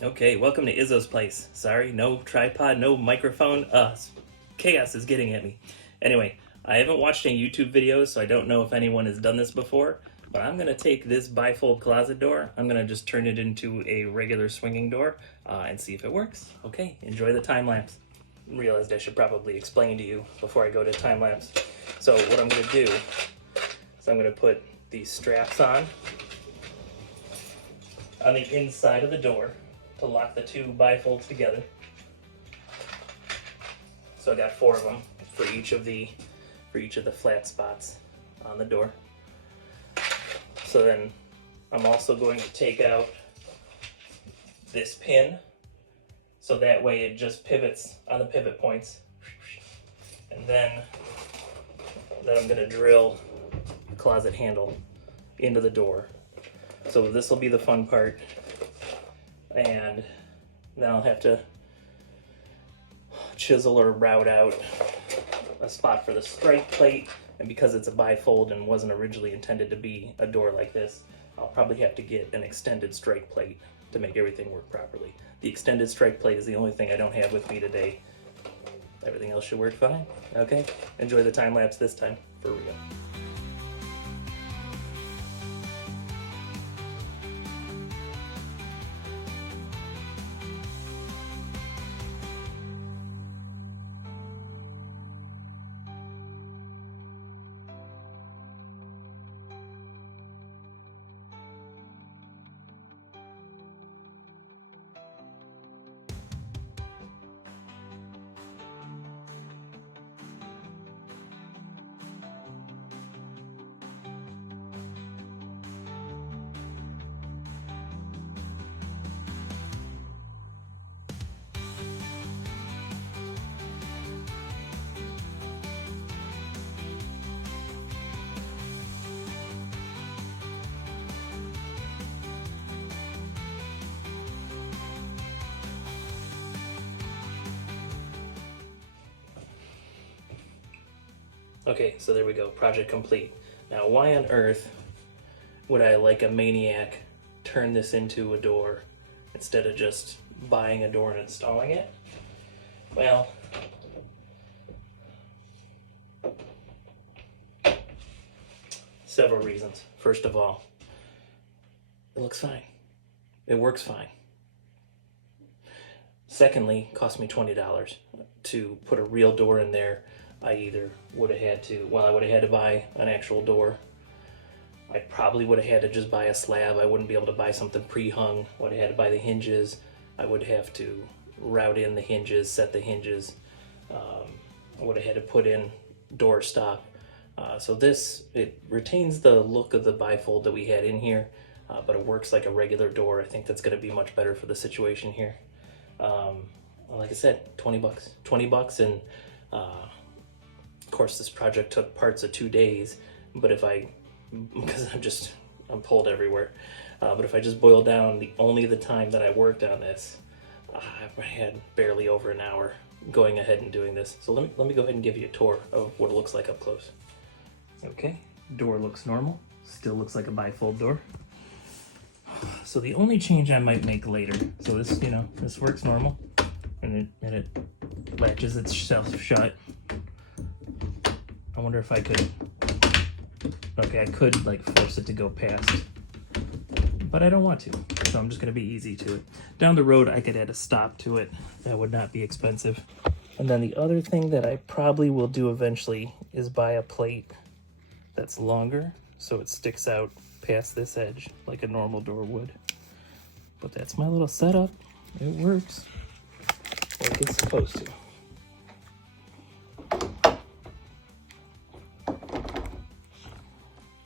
Okay, welcome to Izzo's place. Sorry, no tripod, no microphone. Chaos is getting at me. Anyway, I haven't watched any YouTube videos, so I don't know if anyone has done this before, but I'm gonna take this bifold closet door, I'm gonna just turn it into a regular swinging door, and see if it works. Okay, enjoy the time lapse. Realized I should probably explain to you before I go to time lapse. So what I'm gonna do is I'm gonna put these straps on the inside of the door to lock the two bifolds together. So I got 4 of them for each of the flat spots on the door. So then I'm also going to take out this pin so that way it just pivots on the pivot points. And then I'm going to drill the closet handle into the door. So this will be the fun part, and then I'll have to chisel or route out a spot for the strike plate, and because it's a bifold and wasn't originally intended to be a door like this, I'll probably have to get an extended strike plate to make everything work properly. The extended strike plate is the only thing I don't have with me today. Everything else should work fine. Okay, enjoy the time lapse this time, for real. Okay, so there we go, project complete. Now why on earth would I, like a maniac, turn this into a door instead of just buying a door and installing it? Well, several reasons. First of all, it looks fine. It works fine. Secondly, it cost me $20 to put a real door in there. I either would have had to, I would have had to buy an actual door. I probably would have had to just buy a slab. I wouldn't be able to buy something pre-hung. I would have had to buy the hinges. I would have to route in the hinges, set the hinges. I would have had to put in door stop. So this, it retains the look of the bifold that we had in here, but it works like a regular door. I think that's gonna be much better for the situation here. Like I said, 20 bucks. 20 bucks, and of course this project took parts of 2 days, but because I'm pulled everywhere, but if I just boil down the time that I worked on this, I had barely over an hour going ahead and doing this. So let me go ahead and give you a tour of what it looks like up close. Okay, door looks normal, still looks like a bifold door. So the only change I might make later, so this works normal, and it latches itself shut. I wonder if I could, okay, I could like force it to go past, but I don't want to, so I'm just gonna be easy to it. Down the road, I could add a stop to it. That would not be expensive. And then the other thing that I probably will do eventually is buy a plate that's longer, so it sticks out past this edge like a normal door would. But that's my little setup. It works like it's supposed to.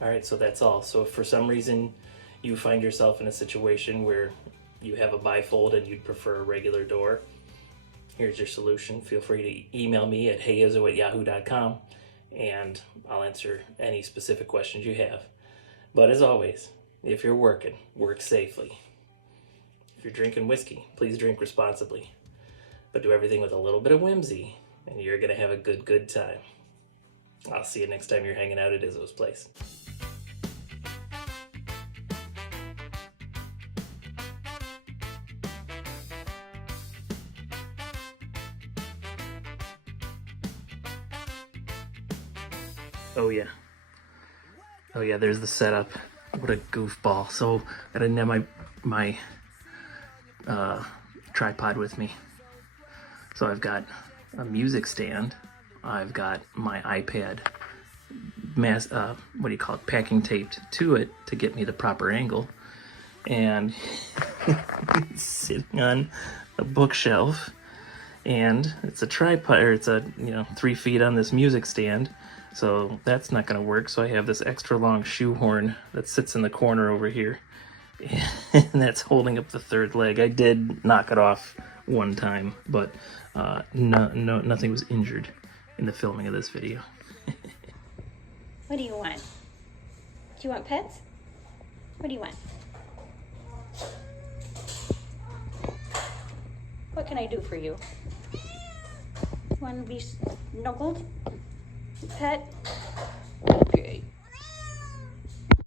Alright, so that's all. So if for some reason you find yourself in a situation where you have a bifold and you'd prefer a regular door, here's your solution. Feel free to email me at heyizzo@yahoo.com and I'll answer any specific questions you have. But as always, if you're working, work safely. If you're drinking whiskey, please drink responsibly. But do everything with a little bit of whimsy, and you're gonna have a good time. I'll see you next time you're hanging out at Izzo's place. Oh yeah. Oh yeah, there's the setup. What a goofball. So I didn't have my tripod with me. So I've got a music stand. I've got my iPad what do you call it, packing taped to it to get me the proper angle. And it's sitting on a bookshelf, and it's a tripod, or it's a 3 feet on this music stand, so that's not going to work. So I have this extra long shoehorn that sits in the corner over here, and that's holding up the third leg. I did knock it off one time, but nothing was injured in the filming of this video. What do you want? Do you want pets? What do you want? What can I do for you? Want to be snuggled? Pet? Okay.